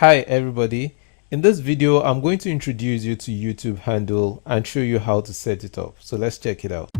Hi everybody, in this video I'm going to introduce you to YouTube handle and show you how to set it up. So let's check it out.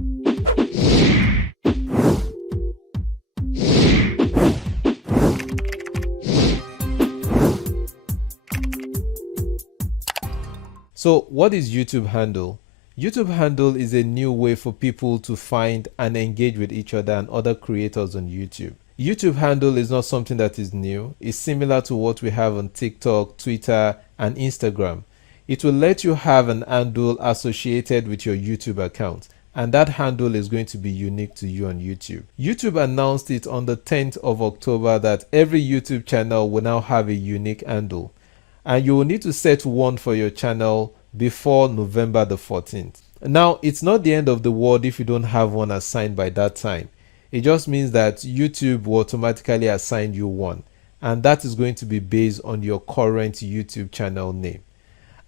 So what is YouTube handle? YouTube handle is a new way for people to find and engage with each other and other creators on YouTube. YouTube handle is not something that is new. It's similar to what we have on TikTok, Twitter, and Instagram. It will let you have an handle associated with your YouTube account, and that handle is going to be unique to you on YouTube. YouTube announced it on the 10th of October that every YouTube channel will now have a unique handle, and you will need to set one for your channel before November the 14th. Now, it's not the end of the world if you don't have one assigned by that time. It just means that YouTube will automatically assign you one, and that is going to be based on your current YouTube channel name.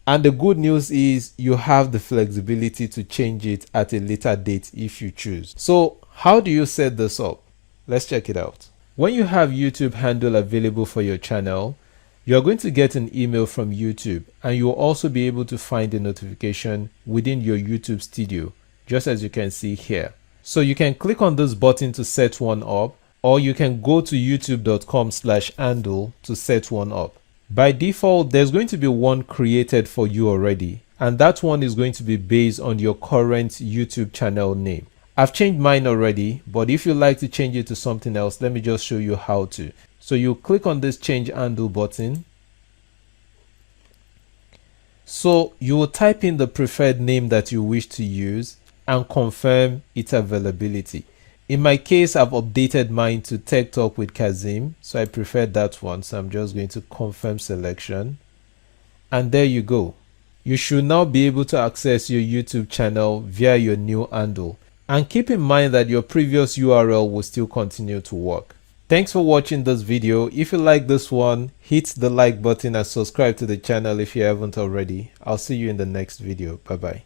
And the good news is you have the flexibility to change it at a later date if you choose. So how do you set this up? Let's check it out. When you have YouTube handle available for your channel, you're going to get an email from YouTube, and you'll also be able to find a notification within your YouTube studio, just as you can see here. So you can click on this button to set one up, or you can go to youtube.com/handle to set one up. By default, there's going to be one created for you already, and that one is going to be based on your current YouTube channel name. I've changed mine already, but if you'd like to change it to something else, let me just show you how to. So you click on this change handle button. So you will type in the preferred name that you wish to use and confirm its availability. In my case, I've updated mine to Tech Talk with Kazeem, so I prefer that one. So I'm just going to confirm selection. And there you go. You should now be able to access your YouTube channel via your new handle. And keep in mind that your previous URL will still continue to work. Thanks for watching this video. If you like this one, hit the like button and subscribe to the channel if you haven't already. I'll see you in the next video. Bye bye.